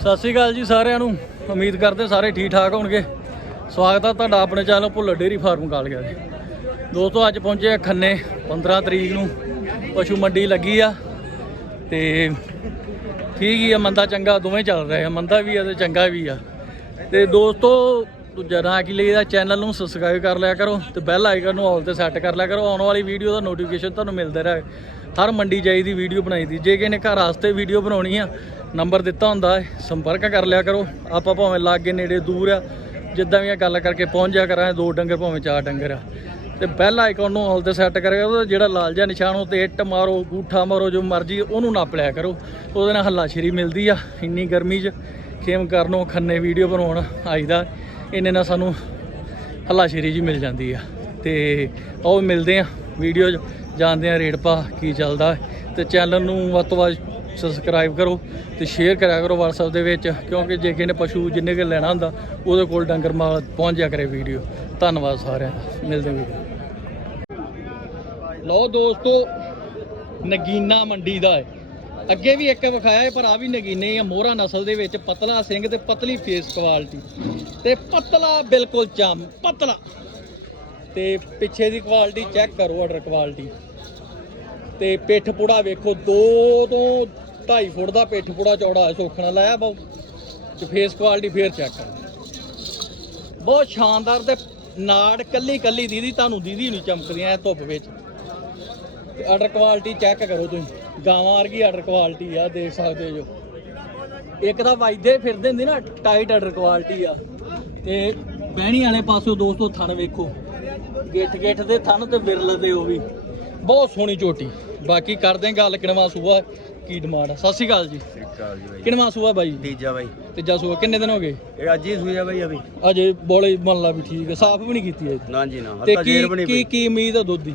ਸਤਿ ਸ਼੍ਰੀ ਅਕਾਲ ਜੀ ਸਾਰਿਆਂ ਨੂੰ। ਉਮੀਦ ਕਰਦੇ ਸਾਰੇ ਠੀਕ ਠਾਕ ਹੋਣਗੇ। ਸਵਾਗਤ ਆ ਤੁਹਾਡਾ ਆਪਣੇ ਚੈਨਲ ਭੁੱਲਰ ਡੇਰੀ ਫਾਰਮ ਕਾਲ ਗਿਆ ਜੀ। ਦੋਸਤੋ, ਅੱਜ ਪਹੁੰਚੇ ਆ ਖੰਨੇ 15 ਤਰੀਕ ਨੂੰ ਪਸ਼ੂ ਮੰਡੀ ਲੱਗੀ ਆ। ਤੇ ਠੀਕ ਹੀ ਆ, ਮੰਦਾ ਚੰਗਾ, ਦੋਵੇਂ ਚੱਲ ਰਹੇ ਆ। ਮੰਦਾ ਵੀ ਆ ਤੇ ਚੰਗਾ ਵੀ ਆ। ਤੇ ਦੋਸਤੋ, ਦੂਜਾ ਨਾ ਕੀ ਲਈਦਾ ਚੈਨਲ ਨੂੰ ਸਬਸਕ੍ਰਾਈਬ ਕਰ ਲਿਆ ਕਰੋ ਤੇ ਬੈਲ ਆਈਕਨ ਨੂੰ ਆਲ ਤੇ ਸੈੱਟ ਕਰ ਲਿਆ ਕਰੋ। ਆਉਣ ਵਾਲੀ ਵੀਡੀਓ ਦਾ ਨੋਟੀਫਿਕੇਸ਼ਨ ਤੁਹਾਨੂੰ ਮਿਲਦਾ ਰਹੇ। ਹਰ ਮੰਡੀ ਜਾਈ ਦੀ ਵੀਡੀਓ ਬਣਾਈ ਦੀ। ਜੇ ਕਿਸੇ ਨੇ ਘਰ ਵਾਸਤੇ ਵੀਡੀਓ ਬਣਾਉਣੀ ਆ, ਨੰਬਰ ਦਿੱਤਾ ਹੁੰਦਾ ਹੈ ਸੰਪਰਕ ਕਰ ਲਿਆ ਕਰੋ। ਆਪਾਂ ਭਾਵੇਂ ਲਾਗੇ ਨੇੜੇ ਦੂਰ ਆ, ਜਿੱਦਾਂ ਵੀ ਆ ਗੱਲ ਕਰਕੇ ਪਹੁੰਚ ਜਾ ਕਰਾਂਗੇ, ਦੋ ਡੰਗਰ ਭਾਵੇਂ ਚਾਰ ਡੰਗਰ ਆ। ਤੇ ਬੈਲ ਆਈਕਨ ਨੂੰ ਆਲ ਤੇ ਸੈੱਟ ਕਰਿਆ ਉਹਦਾ ਜਿਹੜਾ ਲਾਲ ਜਿਹਾ ਨਿਸ਼ਾਨ ਉਹ ਤੇ ਇੱਟ ਮਾਰੋ, ਗੂਠਾ ਮਾਰੋ, ਜੋ ਮਰਜ਼ੀ, ਉਹਨੂੰ ਨੱਪ ਲਿਆ ਕਰੋ। ਉਹਦੇ ਨਾਲ ਹੱਲਾਸ਼ੇਰੀ ਮਿਲਦੀ ਆ, ਇੰਨੀ ਗਰਮੀ 'ਚ। ਖੇਮ ਕਰਨੋਂ ਖੰਨੇ ਵੀਡੀਓ ਬਣਾਉਣ ਆਈਦਾ ਇੰਨੇ ਨਾਲ ਸਾਨੂੰ ਹੱਲਾਸ਼ੇਰੀ ਜੀ ਮਿਲ ਜਾਂਦੀ ਆ। ਤੇ ਆਓ ਮਿਲਦੇ ਆ ਵੀਡੀਓ 'ਚ। ਜਾਣਦੇ ਆ ਰੇਟ ਪਾ ਕੀ ਚੱਲਦਾ ਹੈ। ਤੇ ਚੈਨਲ ਨੂੰ ਵੱਧ ਤੋਂ ਵੱਧ ਸਬਸਕ੍ਰਾਈਬ ਕਰੋ ਤੇ ਸ਼ੇਅਰ ਕਰਿਆ ਕਰੋ WhatsApp ਦੇ ਵਿੱਚ, ਕਿਉਂਕਿ ਜੇ ਕਿਸੇ ਨੇ ਪਸ਼ੂ ਜਿੰਨੇ ਕੁ ਲੈਣਾ ਹੁੰਦਾ, ਉਹਦੇ ਕੋਲ ਡੰਗਰ ਮਾਲ ਪਹੁੰਚ ਜਾ ਕਰੇ ਵੀਡੀਓ। ਧੰਨਵਾਦ ਸਾਰਿਆਂ ਦਾ। ਮਿਲਦੇ ਵੀਡੀਓ ਲਓ ਦੋਸਤੋ, ਨਗੀਨਾ ਮੰਡੀ ਦਾ ਹੈ। ਅੱਗੇ ਵੀ ਇੱਕ ਵਿਖਾਇਆ ਹੈ, ਪਰ ਆ ਵੀ ਨਗੀਨੇ ਆ, ਮੋਹਰਾ ਨਸਲ ਦੇ ਵਿੱਚ, ਪਤਲਾ ਸਿੰਘ ਤੇ ਪਤਲੀ ਫੇਸ ਕੁਆਲਿਟੀ ਤੇ ਪਤਲਾ ਬਿਲਕੁਲ ਚਮ, ਪਤਲਾ। ਤੇ ਪਿੱਛੇ ਦੀ ਕੁਆਲਿਟੀ ਚੈੱਕ ਕਰੋ ਆਰਡਰ ਕੁਆਲਿਟੀ ਤੇ ਪਿੱਠ ਪੁੜਾ ਵੇਖੋ 2 ਤੋਂ 2.5 ਫੁੱਟ ਦਾ ਪਿੱਠ ਪੁੜਾ ਚੌੜਾ ਹੈ, ਸੋਖਣਾ ਲਾਇਆ ਬਹੁ ਤੇ ਫੇਸ ਕੁਆਲਿਟੀ ਫੇਰ ਚੈੱਕ ਕਰੋ। ਬਹੁਤ ਸ਼ਾਨਦਾਰ ਤੇ ਨਾੜ ਕੱਲੀ ਕੱਲੀ ਦੀਦੀ, ਤੁਹਾਨੂੰ ਦੀਦੀ ਨਹੀਂ ਚਮਕਦੀਆਂ ਧੁੱਪ ਵਿੱਚ। ਤੇ ਆਰਡਰ ਕੁਆਲਿਟੀ ਚੈੱਕ ਕਰੋ ਤੁਸੀਂ। ਗਾਵਾਂ ਵਰਗੀ ਆਰਡਰ ਕੁਆਲਿਟੀ ਆ, ਦੇਖ ਸਕਦੇ ਜੋ ਇੱਕ ਤਾਂ ਵੱਜਦੇ ਫਿਰਦੇ ਹੁੰਦੇ ਨਾ ਟਾਈਟ ਆਰਡਰ ਕੁਆਲਿਟੀ ਆ। ਤੇ ਬਹਿਣੀ ਵਾਲੇ ਪਾਸੋਂ ਦੋਸਤੋ ਥਣ ਵੇਖੋ। ਗਿੱਠ ਗਿੱਠ ਦੇ ਥਣ ਤੇ ਵਿਰਲ ਦੇ ਉਹ ਵੀ। ਬਹੁਤ ਸੋਹਣੀ ਝੋਟੀ। ਬਾਕੀ ਕਰਦੇ ਆਂ ਗੱਲ ਕਿਣਵਾ ਸੂਆ ਕੀ ਡਿਮਾਂਡ ਆ? ਸਤਿ ਸ਼੍ਰੀ ਅਕਾਲ ਜੀ। ਸਿੱਕਾ ਜੀ ਬਾਈ। ਕਿਣਵਾ ਸੂਆ ਬਾਈ? ਤੀਜਾ ਬਾਈ। ਤੀਜਾ ਸੂਆ ਕਿੰਨੇ ਦਿਨ ਹੋ ਗਏ? ਇਹ ਅੱਜ ਹੀ ਸੂਈ ਆ ਬਾਈ ਅਭੀ। ਅਜੇ ਬੋਲੇ ਮੰਨ ਲਾ ਵੀ ਠੀਕ ਹੈ ਸਾਫ਼ ਵੀ ਨਹੀਂ ਕੀਤੀ ਅਜੇ। ਨਾ ਜੀ ਨਾ ਤੇ ਹਲਕਾ ਕੀ ਬਣੀ ਕੀ ਪਈ। ਕੀ ਉਮੀਦ ਆ ਦੁੱਧ ਦੀ?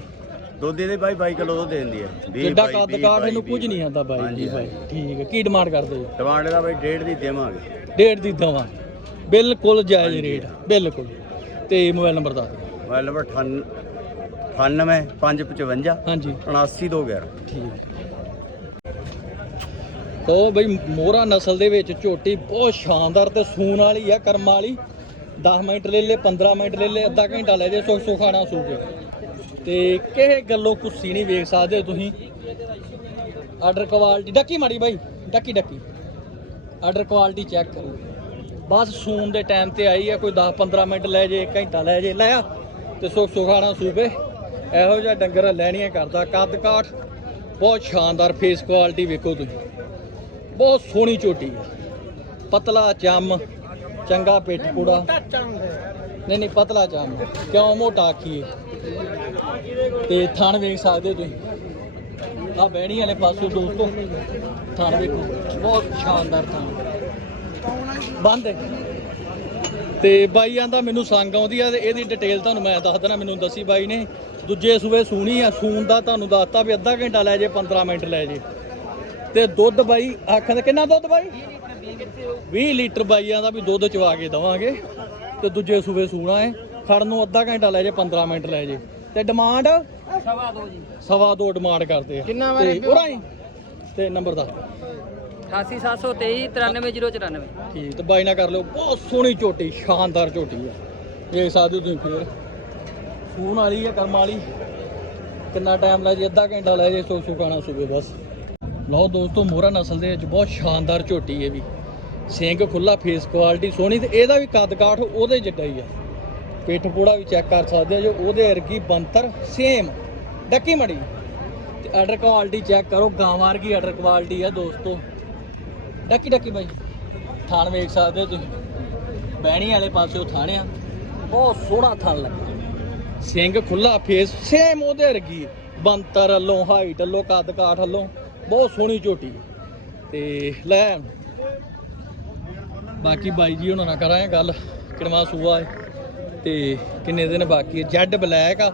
ਦੁੱਧ ਇਹਦੇ ਬਾਈ 22 ਕਿਲੋ ਦੁੱਧ ਦਿੰਦੀ ਹੈ 20 ਜਿੱਡਾ 22, ਕੱਦ 20, ਕਾਠ ਇਹਨੂੰ 22, ਕੁਝ ਨਹੀਂ ਆਂਦਾ ਬਾਈ ਜੀ ਬਾਈ। ਠੀਕ ਹੈ ਕੀ ਡਿਮਾਂਡ ਕਰਦੇ ਜੀ ਡਿਮਾਂਡ ਦਾ ਬਾਈ ਡੇਢ ਦੀ ਦੇਵਾਂਗੇ। ਡੇਢ ਦੀ ਦਵਾਂ ਬਿਲਕੁਲ ਜਾਇਜ਼ ਰੇਟ ਬਿਲਕੁਲ। ਤੇ ਮੋਬਾਈਲ ਨੰਬਰ ਦੱਸ ਦਿਓ। ਮੋਬਾਈਲ ਨੰਬਰ 98 555 ਹਾਂਜੀ। 79211 ਠੀਕ ਤੋ ਬਈ ਮੋਹਰਾ ਨਸਲ ਦੇ ਵਿੱਚ ਝੋਟੀ ਬਹੁਤ ਸ਼ਾਨਦਾਰ ਤੇ ਸੂਨ ਵਾਲੀ ਆ ਕਰਮ ਵਾਲੀ। 10 ਮਿੰਟ ਲੈ ਲੈ 15 ਮਿੰਟ ਲੈ ਲੈ ਅੱਧਾ ਘੰਟਾ ਲੈ ਜੇ ਸੁੱਖ ਸੁਖਾਣਾ ਸੂ ਕੇ। ਤੇ ਕਿਸੇ ਗੱਲੋਂ ਕੁੱਸੀ ਨਹੀਂ ਵੇਖ ਸਕਦੇ ਤੁਸੀਂ? ਆਰਡਰ ਕੁਆਲਿਟੀ ਡੱਕੀ ਮਾੜੀ ਬਾਈ ਡੱਕੀ ਡੱਕੀ। ਆਰਡਰ ਕੁਆਲਿਟੀ ਚੈੱਕ ਕਰੋ। ਬਸ ਸੂਨ ਦੇ ਟਾਈਮ ਤੇ ਆਈ ਆ ਕੋਈ 10 15 ਮਿੰਟ ਲੈ ਜੇ 1 ਘੰਟਾ ਲੈ ਜੇ ਲੈ ਆ। ਤੇ ਸੁੱਖ ਸੁਖਾਣਾ ਸੂਪੇ ਇਹੋ ਜਿਹਾ ਡੰਗਰ ਲੈਣੀਆਂ ਕਰਦਾ ਕੱਦ ਕਾਠ। ਬਹੁਤ ਸ਼ਾਨਦਾਰ ਫੇਸ ਕੁਆਲਿਟੀ ਵੇਖੋ ਤੁਸੀਂ। ਬਹੁਤ ਸੋਹਣੀ ਝੋਟੀ ਹੈ। ਪਤਲਾ ਚੰਮ ਚੰਗਾ ਪਿੱਠ ਪੂੜਾ ਨਹੀਂ ਨਹੀਂ ਪਤਲਾ ਚੰਮ। ਕਿਉਂ ਮੋਟਾ ਆਖੀਏ? ਤੇ ਥਣ ਵੇਖ ਸਕਦੇ ਹੋ ਤੁਸੀਂ। ਆ ਬਹਿਣੀ ਵਾਲੇ ਪਾਸੋਂ ਦੋਸਤੋ ਥਣ ਵੇਖੋ। ਬਹੁਤ ਸ਼ਾਨਦਾਰ ਥਣ। ਬੰਦ ਹੈ। ਤੇ ਬਾਈ ਆਂਦਾ ਮੈਨੂੰ ਸੰਗ ਆਉਂਦੀ ਆ ਤੇ ਇਹਦੀ ਡਿਟੇਲ ਤੁਹਾਨੂੰ ਮੈਂ ਦੱਸ ਦੇਣਾ ਮੈਨੂੰ ਦੱਸੀ ਬਾਈ ਨੇ। ਦੂਜੇ ਸੂਵੇ ਸੂਣੀ ਆ ਸੂਣ ਦਾ ਤੁਹਾਨੂੰ ਦੱਸਤਾ ਵੀ ਅੱਧਾ ਘੰਟਾ ਲੈ ਜੇ 15 ਮਿੰਟ ਲੈ ਜੇ। ਤੇ ਦੁੱਧ ਬਾਈ ਆਖਾਂ ਦਾ ਕਿੰਨਾ ਦੁੱਧ ਬਾਈ? 20 ਲੀਟਰ ਬਾਈਆਂ ਦਾ ਵੀ ਦੁੱਧ ਚਵਾ ਕੇ ਦਵਾਂਗੇ। ਤੇ ਦੂਜੇ ਸੂਵੇ ਸੂਣਾ ਹੈ ਖੜਨ ਨੂੰ ਅੱਧਾ ਘੰਟਾ ਲੈ ਜੇ 15 ਮਿੰਟ ਲੈ ਜੇ। ਤੇ ਡਿਮਾਂਡ ਸਵਾ ਦੋ ਜੀ। ਸਵਾ ਦੋ ਡਿਮਾਂਡ ਕਰਦੇ ਆ। ਕਿੰਨਾ ਵਾਰੀ ਉਰਾਂ ਤੇ ਨੰਬਰ ਦਾ 88723 93094 ਠੀਕ, ਤੇ ਬਾਈ ਨਾ ਕਰ ਲਓ, ਬਹੁਤ ਸੋਹਣੀ ਝੋਟੀ ਸ਼ਾਨਦਾਰ ਝੋਟੀ ਆ। ਦੇਖ ਸਕਦੇ ਹੋ ਤੁਸੀਂ ਫੇਰ। ਸੂਣ ਵਾਲੀ ਆ, ਕਰਮ ਵਾਲੀ। ਕਿੰਨਾ ਟਾਈਮ ਲੱਗ ਜੇ, ਅੱਧਾ ਘੰਟਾ ਲੈ ਜੇ ਸੋ ਸੁਕਾਣਾ ਸੁਬੇ ਬਸ। ਲਓ ਦੋਸਤੋ, ਮੋਹਰਾ ਨਸਲ ਦੇ ਵਿੱਚ ਬਹੁਤ ਸ਼ਾਨਦਾਰ ਝੋਟੀ ਹੈ ਵੀ। ਸਿੰਗ ਖੁੱਲਾ ਫੇਸ ਕੁਆਲਿਟੀ ਸੋਹਣੀ, ਤੇ ਇਹਦਾ ਵੀ ਕੱਦ ਕਾਠ ਉਹਦੇ ਜਿੱਡਾ ਹੀ ਆ। ਪਿੱਠ ਪੂੜਾ ਵੀ ਚੈੱਕ ਕਰ ਸਕਦੇ ਆ ਜੋ ਉਹਦੇ ਵਰਗੀ ਬੰਤਰ ਸੇਮ ਡੱਕੀ ਮੜੀ। ਤੇ ਆਰਡਰ ਕੁਆਲਿਟੀ ਚੈੱਕ ਕਰੋ ਗਾਂ ਵਰਗੀ ਆਰਡਰ ਕੁਆਲਿਟੀ ਆ ਦੋਸਤੋ। ਡੱਕੀ ਡੱਕੀ ਬਾਈ। ਥਾਣ ਵੇਖ ਸਕਦੇ ਹੋ ਤੁਸੀਂ। ਬਹਿਣੀ ਵਾਲੇ ਪਾਸੇ ਉਹ ਥਾਣ ਆ ਬਹੁਤ ਸੋਹਣਾ ਥਾਣ ਲੱਗਾ। ਸਿੰਘ ਖੁੱਲਾ ਫੇਸ ਸੇਮ ਉਹਦੇ ਵਰਗੀ। ਬੰਤਰ ਅੱਲੋਂ ਹਾਈਟ ਵੱਲੋਂ, ਕੱਦ ਕਾਠ ਵੱਲੋਂ। ਬਹੁਤ ਸੋਹਣੀ ਝੋਟੀ। ਹੈ। ਤੇ ਲੈ, ਬਾਕੀ ਬਾਈ ਜੀ ਉਹਨਾਂ ਨਾਲ ਕਰਾਂਗੇ ਗੱਲ। ਕਿਣਵਾ ਸੂਆ ਹੈ ਤੇ ਕਿੰਨੇ ਦਿਨ ਬਾਕੀ ਹੈ ਜੈਡ ਬਲੈਕ ਆ।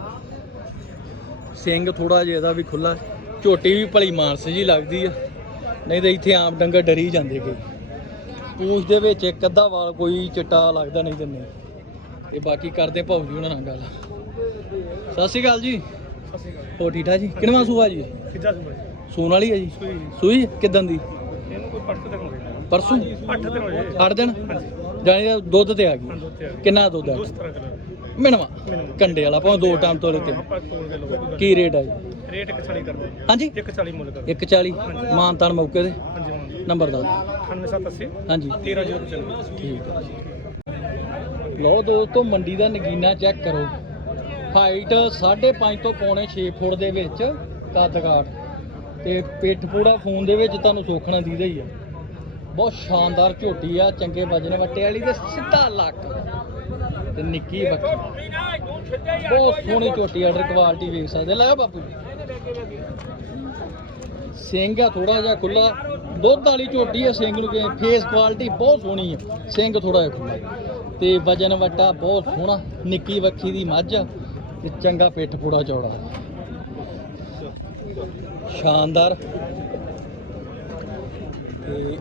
ਸਿੰਘ ਥੋੜਾ ਜਿਹਾ ਇਹਦਾ ਵੀ ਖੁੱਲਾ ਝੋਟੀ ਵੀ ਭਲੀ ਮਾਨਸ ਜੀ ਲੱਗਦੀ ਆ। ਨਹੀਂ ਤਾਂ ਇੱਥੇ ਆਮ ਡੰਗਰ ਡਰੀ ਜਾਂਦੇ ਕਈ। ਪੂਛ ਦੇ ਵਿੱਚ ਇੱਕ ਅੱਧਾ ਵਾਲ ਕੋਈ ਚਿੱਟਾ ਲੱਗਦਾ ਨਹੀਂ ਦਿੰਨੇ ਤੇ ਬਾਕੀ ਕਰਦੇ ਭਾਉ ਜੀ ਉਹਨਾਂ ਨਾਲ ਗੱਲ। ਸਤਿ ਸ਼੍ਰੀ ਅਕਾਲ ਜੀ। ਹੋ ਠੀਕ ਠਾਕ ਜੀ? ਕਿਹੜਾ ਸੂਆ ਜੀ? ਕਿੱਦਾਂ ਸੁਣ ਸੂਣ ਵਾਲੀ ਹੈ ਜੀ? ਸੂਈ ਕਿਦਾਂ ਦੀ? ਪਰਸੋਂ 8 ਦਿਨ ਹੋਏ। 8 ਦਿਨ? ਜਾਨੀ ਕਿ ਦੁੱਧ ਤੇ ਆ ਗਈ। ਤੇ ਕਿੰਨਾ ਦੁੱਧ ਆ? 2 ਤਰ੍ਹਾਂ ਕਿਲੋ ਮਿਣਵਾ। ਕੰਡੇ ਵਾਲਾ ਭਾਵੇਂ ਦੋ ਟਾਈਮ ਤੋਂ। ਕੇ ਲਓ। ਕੀ ਰੇਟ ਆ ਜੀ? ਰੇਟ ਇੱਕ ਛੜੀ ਕਰਦੇ ਹਾਂਜੀ। 140 ਮੁੱਲ 140 ਮਾਨਤਾਨ ਮੌਕੇ ਤੇ? ਹਾਂਜੀ ਨੰਬਰ ਦੱਸ 9780 ਹਾਂਜੀ। 13095 ਠੀਕ ਹੈ। ਲਓ ਦੋਸਤੋ ਮੰਡੀ ਦਾ ਨਗੀਨਾ ਚੈੱਕ ਕਰੋ। ਹਾਈਟ 5.5 ਤੋਂ ਪੌਣੇ 6 ਫੁੱਟ ਦੇ ਵਿੱਚ ਕੱਦ ਕਾਠ। ਤੇ ਪਿੱਠ ਪੂੜਾ ਫੋਨ ਦੇ ਵਿੱਚ ਤੁਹਾਨੂੰ ਸੋਖਣਾ ਦੀਦਾ ਹੀ ਆ। ਬਹੁਤ ਸ਼ਾਨਦਾਰ ਝੋਟੀ ਆ ਚੰਗੇ ਵਜਨ ਵੱਟੇ ਵਾਲੀ ਤੇ ਸਿੱਧਾ ਲੱਕ। ਤੇ ਨਿੱਕੀ ਬੱਕੀ ਬਹੁਤ ਸੋਹਣੀ ਝੋਟੀ ਆਰਡਰ ਕੁਆਲਿਟੀ ਵੇਖ ਸਕਦੇ ਲੈ ਬਾਪੂ ਸਿੰਘ ਆ ਥੋੜਾ ਜਿਹਾ ਖੁੱਲਾ ਦੁੱਧ ਵਾਲੀ ਝੋਟੀ ਆ ਸਿੰਘ ਨੂੰ ਫੇਸ ਕੁਆਲਿਟੀ ਬਹੁਤ ਸੋਹਣੀ ਆ। ਸਿੰਘ ਥੋੜਾ ਜਿਹਾ ਖੁੱਲਾ ਤੇ ਵਜਨ ਵੱਟਾ ਬਹੁਤ ਸੋਹਣਾ। ਨਿੱਕੀ ਵੱਖੀ ਦੀ ਮੱਝ ਆ ਤੇ ਚੰਗਾ ਪਿੱਠ ਪੂੜਾ ਚੌੜਾ। ਸ਼ਾਨਦਾਰ। ਤੇ